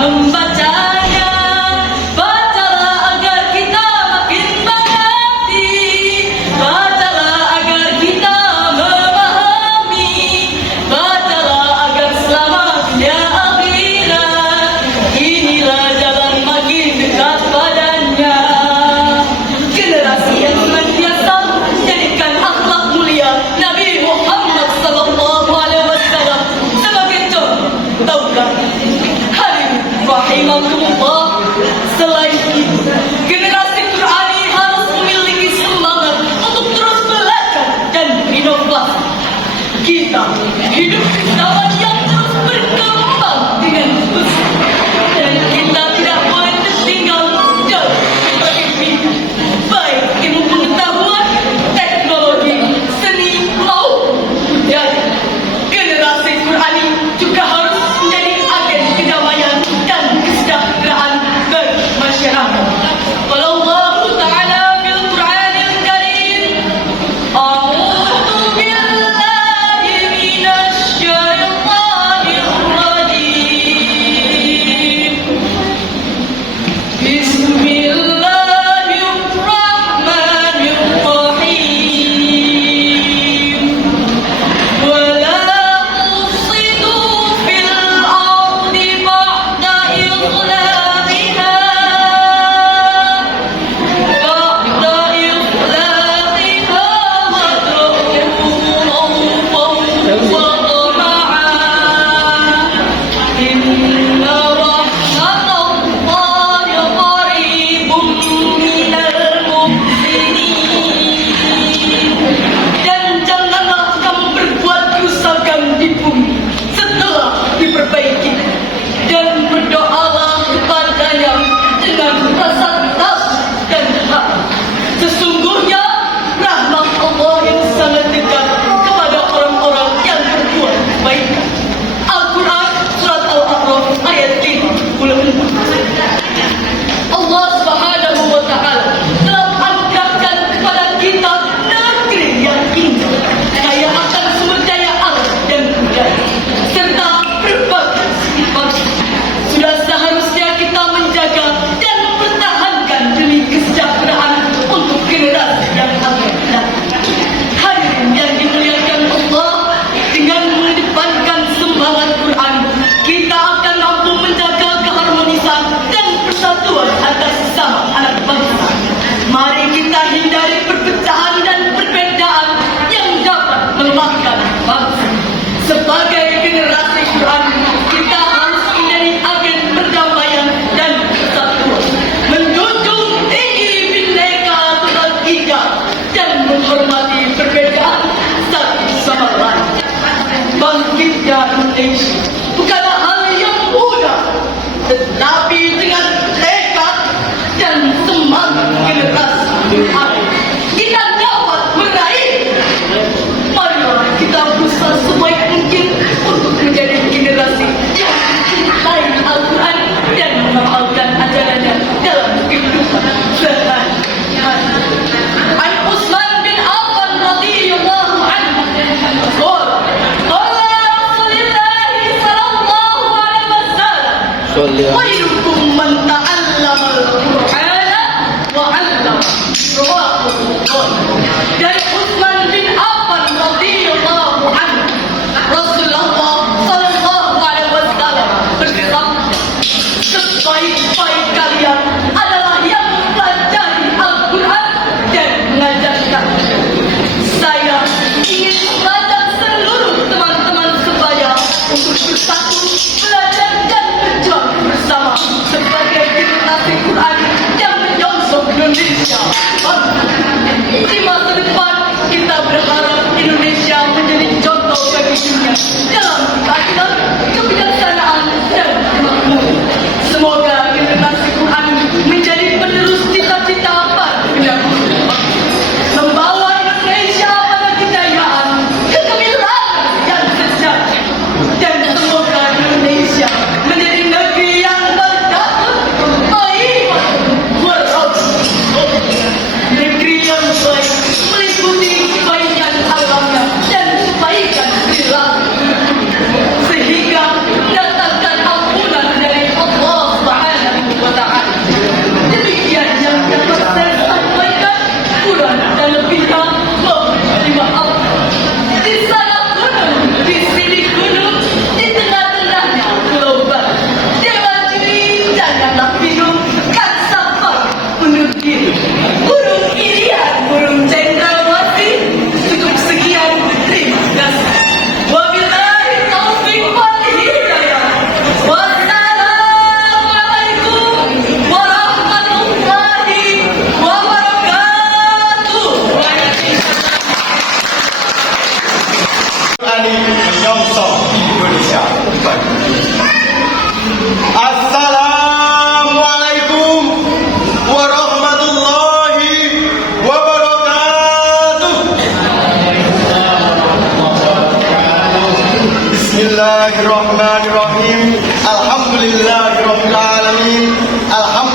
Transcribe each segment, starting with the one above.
membacanya. Bacalah agar kita makin mengerti, bacalah agar kita memahami, bacalah agar selamat dunia akhirat. Inilah jalan makin dekat padanya. Generasi yang senantiasa menjadikan akhlak mulia Nabi Muhammad sallallahu alaihi wasallam sebagai contoh. Tahukah hadirin rahimakumullah, selain itu generasi Qurani harus memiliki semangat untuk terus belajar dan berinovasi. Kita hidup di zaman yang terus berkembang dengan pesat, dan kita tidak boleh tertinggal jauh sebagai bidang, baik ilmu pengetahuan, teknologi, seni maupun budaya. Generasi Qurani juga harus menjadi agen kedamaian dan kesejahteraan bagi masyarakat. Qala Allah Ta'ala fil Qur'anil Karim, A'udzu billahi minasy syaithanir rajim. Bismillahirrahmanirrahim. ولا تفسدوا في الأرض بعد إصلاحها وادعوه خوفا وطمعا إن رحمة الله قريب من المحسنين. Dan janganlah kamu berbuat kerusakan di bumi setelah diperbaiki, dan berdoalah kepadanya dengan rasa takut dan harap. Sesungguhnya rahmat Allah yang sangat dekat kepada orang-orang yang berbuat kebaikan. Al-Quran Surat Al-A'raf ayat 54. Allah Subhanahu wa Ta'ala telah menganugerahkan kepada kita negeri yang indah, kaya akan sumber daya alam dan budaya, serta berbagai sifat. Sudah seharusnya kita menjaga dan mempertahankan demi kesejahteraan untuk generasi yang akan datang. Hadirin yang dimuliakan Allah, dengan mengedepankan semangat Quran, kita akan mampu menjaga keharmonisan dan persatuan antar sesama anak bangsa. Mari kita hindari perpecahan dan perbedaan yang dapat melemahkan bangsa. Sebagai generasi Quran, kita harus menjadi agen perdamaian dan persatuan, menjunjung tinggi Bhinneka Tunggal Ika, dan menghormati perbedaan satu sama lain. Bangkitnya Indonesia bukanlah hal yang mudah, tetapi dengan tekad dan semangat generasi Quran, kita dapat meraih. Marilah kita berusaha sebaik mungkin untuk menjadi generasi yang mencintai Al-Quran dan mengamalkan ajarannya dalam kehidupan sehari-hari. An Utsman bin Affan radhiyallahu anhu qala Rasulullah sallallahu alaihi wasallam, khairukum man ta'allama al-Qur'ana wa 'allama. Rawahu Bukhari. Dari Utsman bin Affan radhiyallahu anhu, Rasulullah sallallahu alaihi wasallam bersabda, sebaik-baik kalian adalah yang mempelajari Al-Quran dan mengajarkan. Saya ingin mengajak seluruh teman-teman sebaya untuk bersatu, belajar dan berjuang bersama sebagai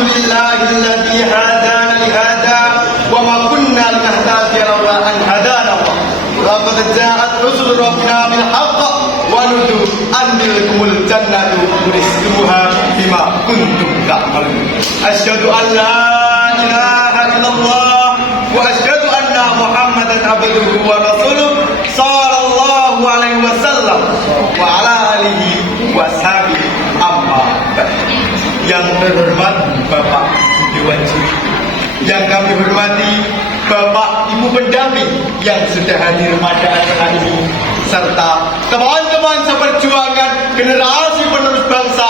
Alhamdulillahilladzi hadana li hada wa ma kunna linahtadiya laula an hadana Allah. Laqad ja'at rusul rabbina bil haqq wa nudu an tilkumul jannatu uristumuha bima kuntum ta'malun. Asyhadu an la ilaha illallah wa asyhadu anna Muhammadan abduhu wa rasuluh sallallahu alaihi wasallam wa ala alihi wa sahbihi amma ba'd. Yang terhormat Bapak Dewan Juri, yang kami hormati Bapak Ibu pendamping yang sudah hadir pada acara ini, serta teman-teman seperjuangan generasi penerus bangsa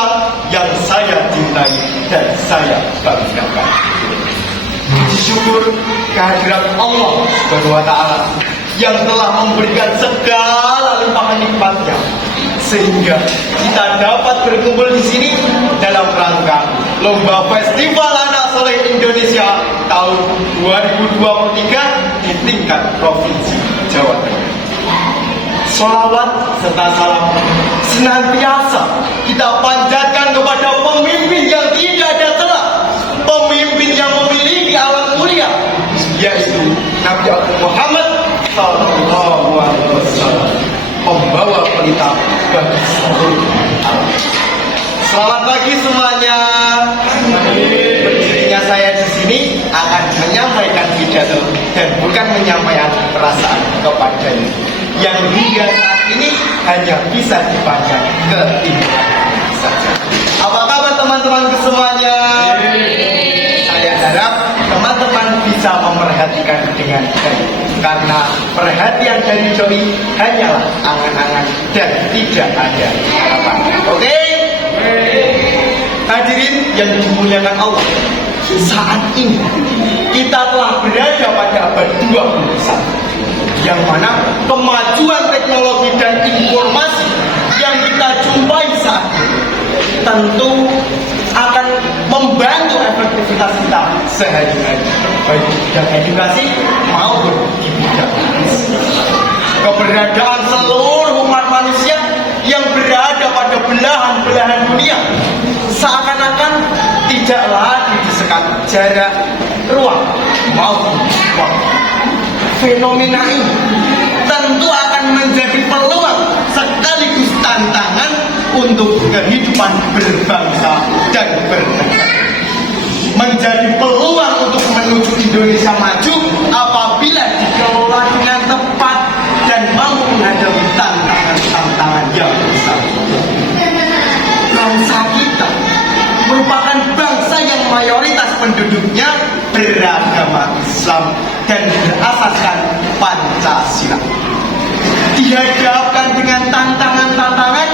yang saya cintai dan saya banggakan. Puji syukur kehadirat Allah Subhanahu wa Ta'ala yang telah memberikan segala limpahan nikmatnya, sehingga kita dapat berkumpul di sini dalam rangka Lomba Festival Anak Soleh Indonesia tahun 2023 di tingkat Provinsi Jawa Tengah. Sholawat serta salam senantiasa kita panjatkan kepada pemimpin yang tidak ada celah, pemimpin yang memiliki alam mulia, yaitu Nabi Muhammad Sallallahu Alaihi Wasallam, pembawa pelita bagi seluruh alam. Selamat pagi semuanya. Berdirinya saya di sini akan menyampaikan pidato dan bukan menyampaikan perasaan kepadanya yang hingga saat ini hanya bisa dipandang keindahan saja. Apa kabar teman-teman semuanya? Saya harap teman-teman bisa memperhatikan dengan baik, karena perhatian dari Joy hanyalah angan-angan dan tidak ada harapan. Oke? Hadirin yang dimuliakan Allah, saat ini kita telah berada pada abad 21, yang mana kemajuan teknologi dan informasi yang kita jumpai saat ini tentu akan membantu efektivitas kita sehari-hari, baik di bidang edukasi maupun di bidang bisnis. Keberadaan seluruh umat manusia yang berada pada belahan-belahan dunia seakan-akan tidak lagi disekat jarak, ruang maupun waktu. Fenomena ini tentu akan menjadi peluang sekaligus tantangan untuk kehidupan berbangsa dan bernegara. Menjadi peluang untuk menuju Indonesia maju apabila dikelola dengan tepat dan mampu menghadapi tantangan-tantangan yang besar. Bangsa kita merupakan bangsa yang mayoritas penduduknya beragama Islam dan berasaskan Pancasila. Dihadapkan dengan tantangan-tantangan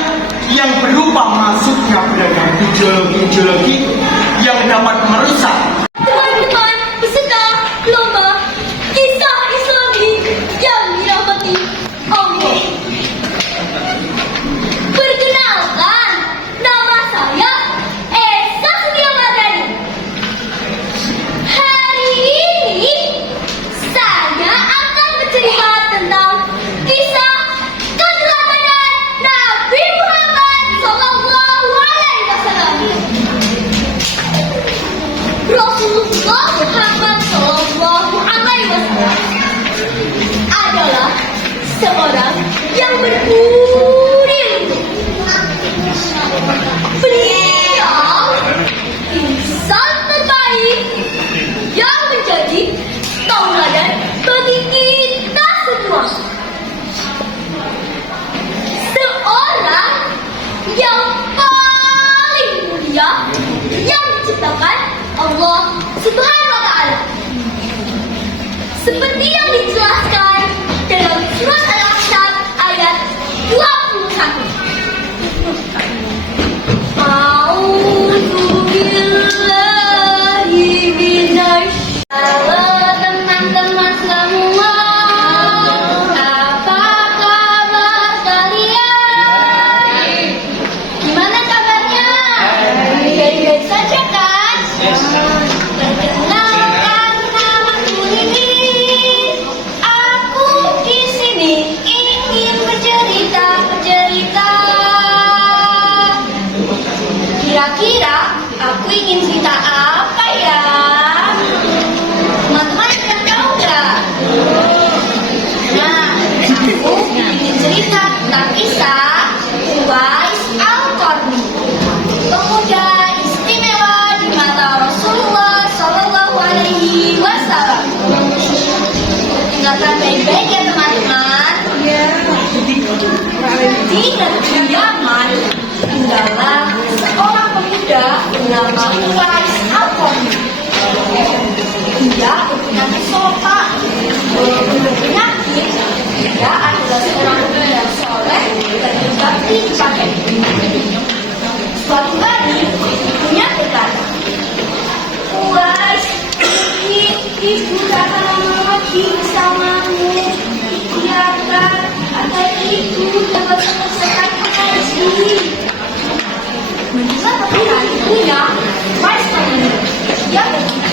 yang berupa masuknya beragam ideologi-ideologi yang dapat merusak teman-teman peserta lomba kisah Islami yang dirahmati Allah. Perkenalkan, nama saya Esa Sudiamadani. Hari ini saya akan bercerita tentang kisah keteladanan Nabi Muhammad Sallallahu Alaihi Wasallam. Rasulullah Muhammad Sallallahu Alaihi Wasallam adalah seorang yang berbudi luhur. Beliau insan terbaik yang menjadi tauladan bagi kita semua. Seorang yang paling mulia yang diciptakan Allah Subhanahu wa Ta'ala. Seperti yang dijelaskan dalam surat Al-Ahzab ayat 21. A'udzu billahi minasy teman-teman semua, apa kabar kalian? Gimana kabarnya? Baik-baik saja kan? Perkenalkan, namaku Lilis. Aku ingin cerita apa ya? Teman-teman yang tahu nggak? Nah, aku ingin cerita tentang kisah Uwais Al-Qarni, pemuda istimewa di mata Rasulullah Shallallahu Alaihi Wasallam. Dengarkan baik-baik ya teman-teman. Di negeri Yaman tinggallah seorang pemuda bernama Uwais Al-Qarni. Dia berpenyakit sopa. Walaupun berpenyakit, dia adalah seorang pemuda yang soleh dan berbakti kepada ibu. Suatu hari, ibunya berkata, Uwais, ibu datang lagi bersamamu. Biarkan agar ibu dapat selesaikan mengaji. Mendengar perkataan ibunya, Uwais menangis. Dia berkata,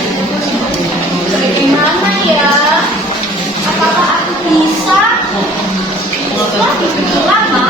bagaimana ya? Apakah aku bisa? Setelah berpikir lama,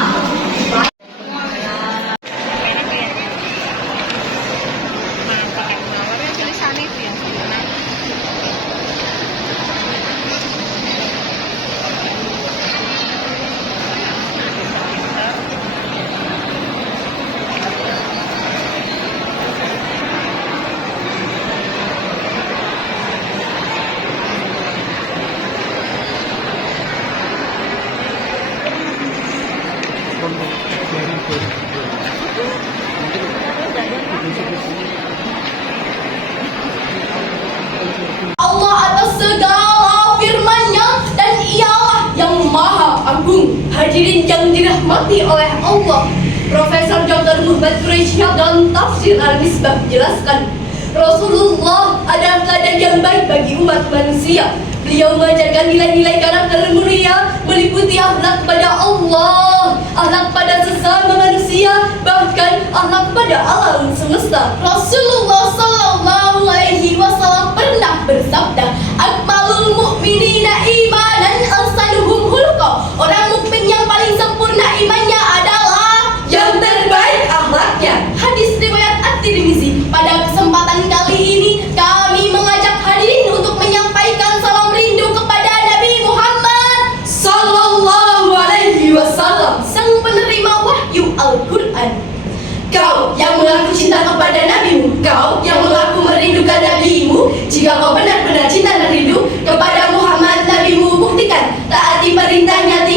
Allah atas segala firman-Nya dan Ialah yang Maha Agung. Hadirin yang dirahmati oleh Allah, Profesor Dr. Muhammad Quraisy dalam tafsir Al-Misbah menjelaskan, Rasulullah adalah teladan yang baik bagi umat manusia. Beliau mengajarkan nilai-nilai karakter mulia meliputi akhlak pada Allah, akhlak pada sesama manusia, bahkan akhlak pada alam semesta. Rasulullah Sallallahu Alaihi Wasallam pernah bersabda, "Akmalul mu'minina imanan ahsanuhum khuluqa." Orang mukmin yang paling sempurna imannya adalah yang terbaik akhlaknya. Hadis riwayat At-Tirmizi. Pada kesempatan kali ini kami mengajak hadirin untuk menyampaikan salam rindu kepada Nabi Muhammad Sallallahu Alaihi Wasallam, sang penerima wahyu Al-Quran. Kau yang mengaku cinta kepada Nabimu, kau yang mengaku merindukan Nabimu, jika kau benar-benar cinta dan rindu kepada Muhammad Nabimu, buktikan taati perintahnya.